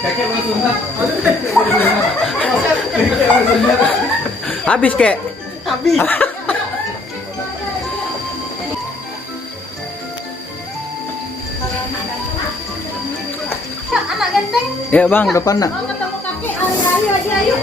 Kakek mau sunat. Habis kek. Habis. Anak ganteng. Ya bang, depan nak. Mau ketemu kakek. Ayo, ayo, ayo.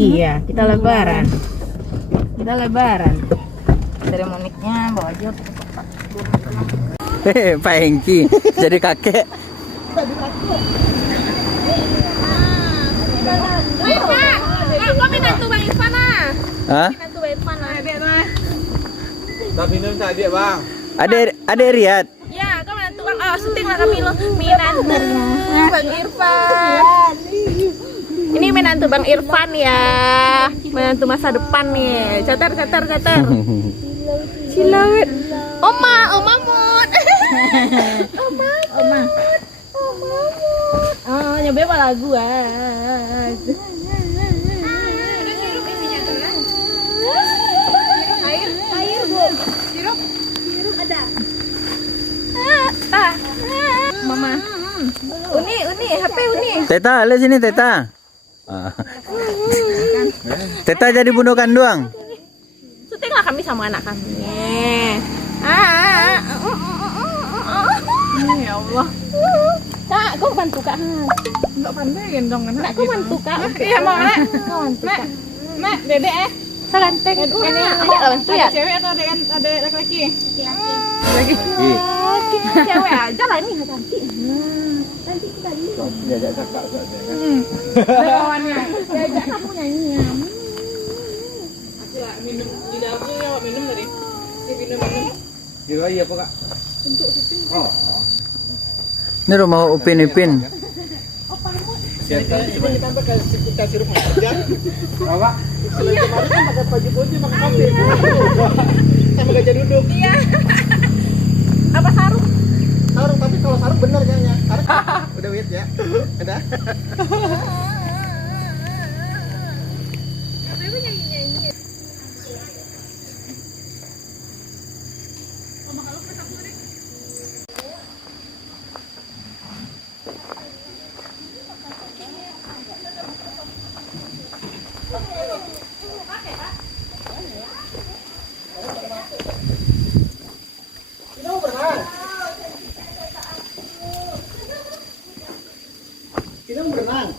Iya, kita lebaran. Kita lebaran. Seremoniknya bawa aja ke Pak. Pak Hengki jadi kakek. Wih, Pak. Kok minantu Bang Irfan ah? Hah? Minantu Bang Irfan ah. Tapi minum tak dia bang. Ada Riyad. Ya, kau minantu Bang. Oh, syuting lah kami lo. Minantu Bang Irfan. Ini menantu Bang Irfan ya, menantu masa depan nih. Catar. Silawit. Oma Mut. Oma. Oh, nyobain apa lagu ah. Air, Bu. Sirup ada. Mama. Uni, HP Uni. Teta, lihat sini Teta. Ah. Teta jadi bunuh kanduang. Syuting lah kami sama anak kami. Ya Allah. Kak, kau bantu Kak. Enggak pandai gendong anak. Kak, kau bantu Kak. Iya mau Nek. Kau bantu Kak. Nek, Dedek Selanteng. Ini ada bantu ya. Ada cewek atau ada laki-laki? Laki. Cewek aja lah ini cantik. Nanti kita lihat. Diajak kakak saja. Lawannya. Diajak kamu nyanyi. Minum di dapur ya, minum tadi. Minum. Di lagi apa kak? Oh. Ini rumah Upin Ipin. Siapa cuma ditambah kita sirup kerja. Bawa. Selain kemarin kan pakai baju putih pakai kopi. Sama gajah duduk. Iya. Apa sarung? Sarung tapi kalau sarung bener kayaknya. Sarung. Udah wait ya. Udah. Kita mau berenang.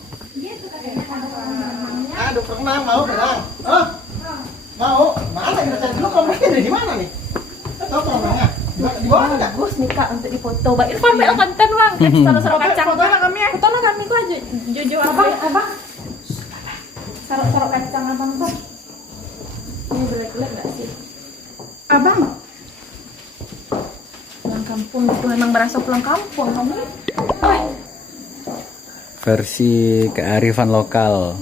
Dokter renang mau berenang. Hah? Mau? Mana kita cari dulu komennya dari mana nih? Tahu komennya? Di bawah ada. Bagus nih Kak untuk difoto. Bang Irfan banyak konten Bang. Sarung kacang. Foto anak kami ya. Foto anak kami tuh aja. Jojo abang. Sarung kacang abang tuh. Ini belet-belet nggak sih? Abang. Pulang kampung itu memang berasa pulang kampung kamu. Versi kearifan lokal.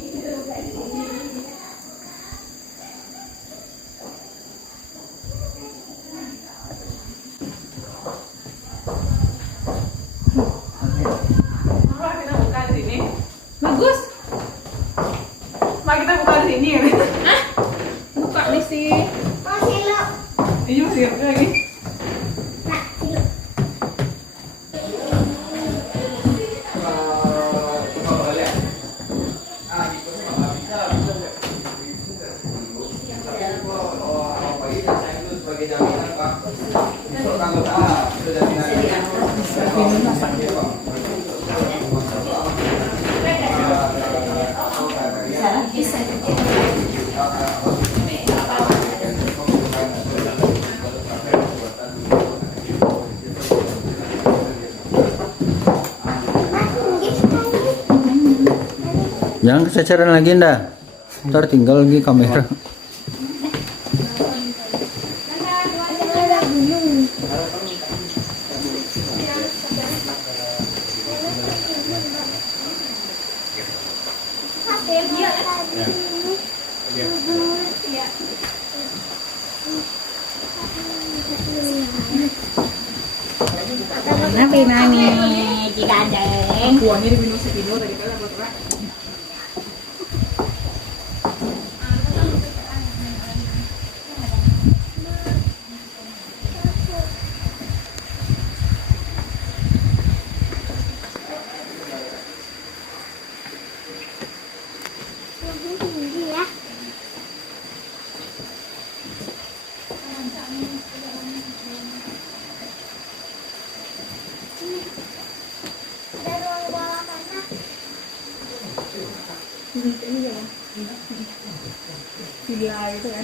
Kita buka di sini. Bagus. Kita buka di sini ya. Buka nih sih. Iya masih lagi. Jangan kececeran lagi ndak. Ntar tinggal lagi kamera. Nabi nani jika ada Buahnya diminum sepino tadi kala buat Pak. Villa gitu kan.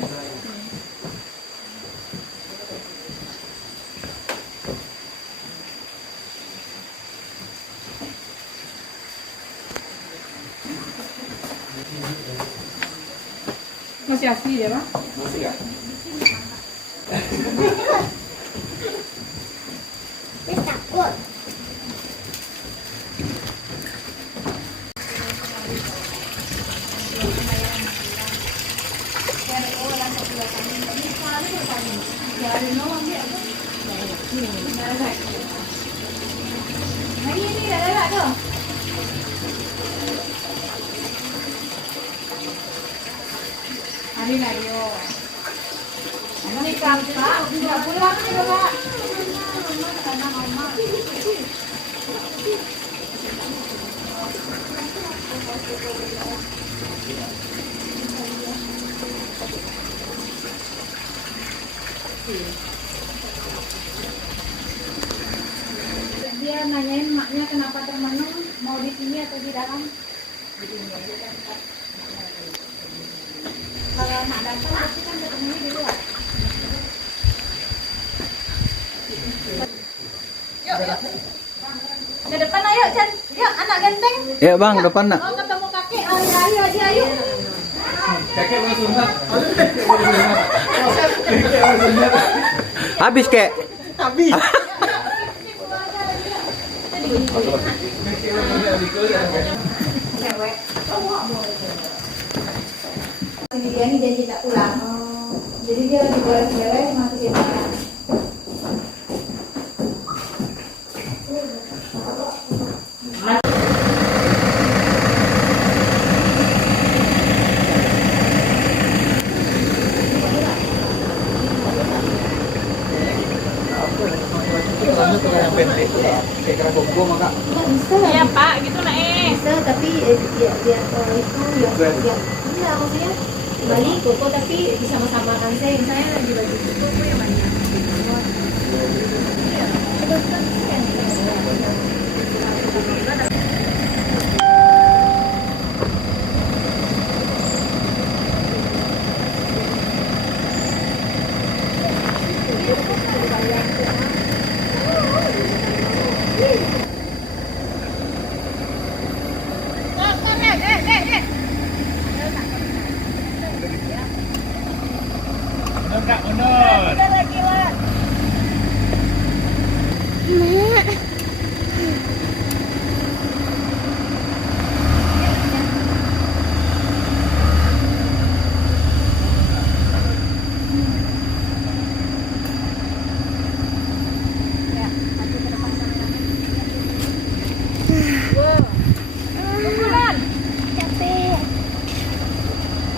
Masih asli ya, Pak? Masih ya? Takut. Hari Rayo. Ini kakak, nggak pulang nih Bapak. Dia nanyain maknya kenapa termenung, mau di sini atau di dalam? Di sini aja kan. Kalau mak datang pasti kan ketemunya di luar. Yuk, yuk. Ke depan ayo, Chan. Yuk, anak ganteng. Ya bang, depan nak. Mau ketemu kakek. Ayo, ayo. Kakek mau sunat. Habis kek. Habis. Dia nih janji tak pulang. Jadi dia lagi beres-beres masuk sini. Iya Pak, gitu nah Bisa, tapi dia kalau itu yang iya maksudnya balik koko tapi bersama-sama kan saya lagi bagi koko yang banyak. Enggak, mundur.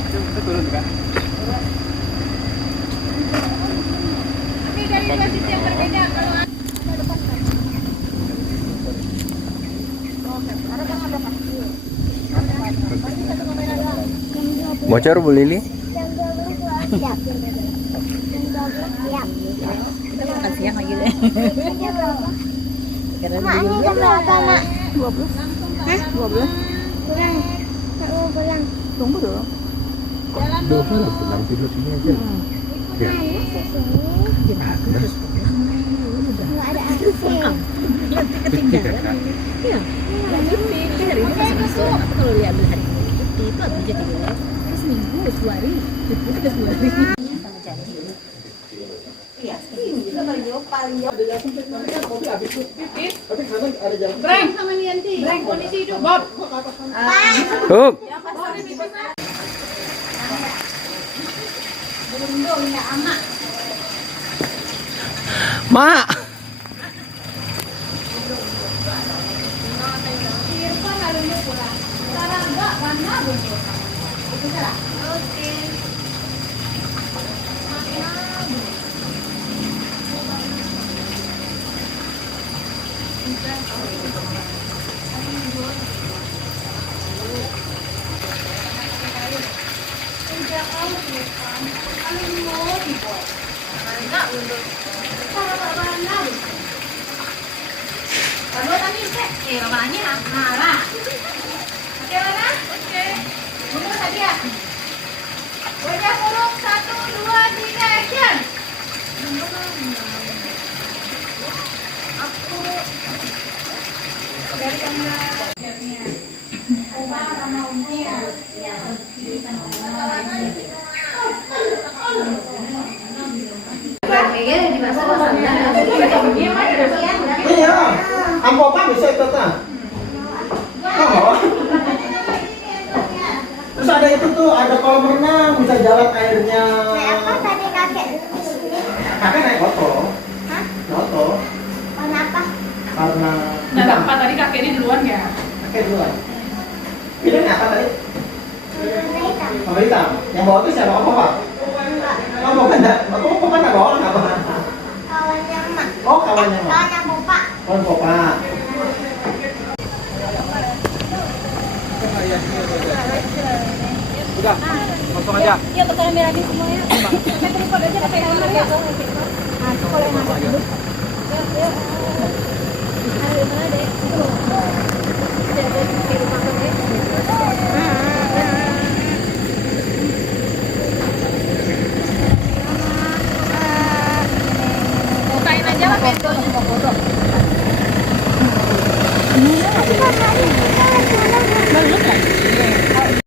Kita turun kan? Tapi dari dua sisi yang berbeda kalau Bocor Bu Lili. Siap. kita makan siang lagi deh. Mak, ini jam berapa, Mak? 12. Hah? 12? Pulang. Tak mau pulang. Tunggu dulu. Dua lah, pulang tidur sini aja. Ya. Mana sih sini? Nggak ada AC. Ketinggalan. Iya. Cuti. Hari ini masih masuk. Tapi kalau diambil hari ini cuti itu habis jadi terus minggu 2 hari. Cuti udah 2 hari. Sama janji. Iya. Paling jauh. Tapi sana ada jalan. Breng sama Nianti. Breng kondisi hidup. Bob. Hup. Yang pas Berundung ya amak. Mak. Irfan lalu yuk pulang. Sekarang enggak mana bun. Itu salah. Oke. Wajah burung 1, 2, 3 action. Aku dari kamera Oma sama Umi ya. Iya, ampopan bisa itu tak? Oh. Terus ada itu tuh, ada kolam renang, bisa jalan airnya. Apa tadi kakek duduk di sini? Kakek naik motor. Hah? Motor. Kenapa? Karena Nah, apa tadi kakek ini duluan ya? kakek duluan. Pilihnya apa tadi? Warna hitam. Warna hitam. Yang bawa itu siapa? Apa Pak? Enggak. Oh, bukan dah. Aku bukan dah bawa apa? Kawannya emak. Oh, kawannya Mak. Kawannya bapak. Kawan Bapak. Udah, kosong aja. Iya, betul merapi semuanya. Sampai tripod aja pakai kamera ya. Nah, itu kalau yang ada dulu. Ada mana deh? Itu loh. Ada kayak rumah kakek. Bukain aja lah pintunya. Bagus kan?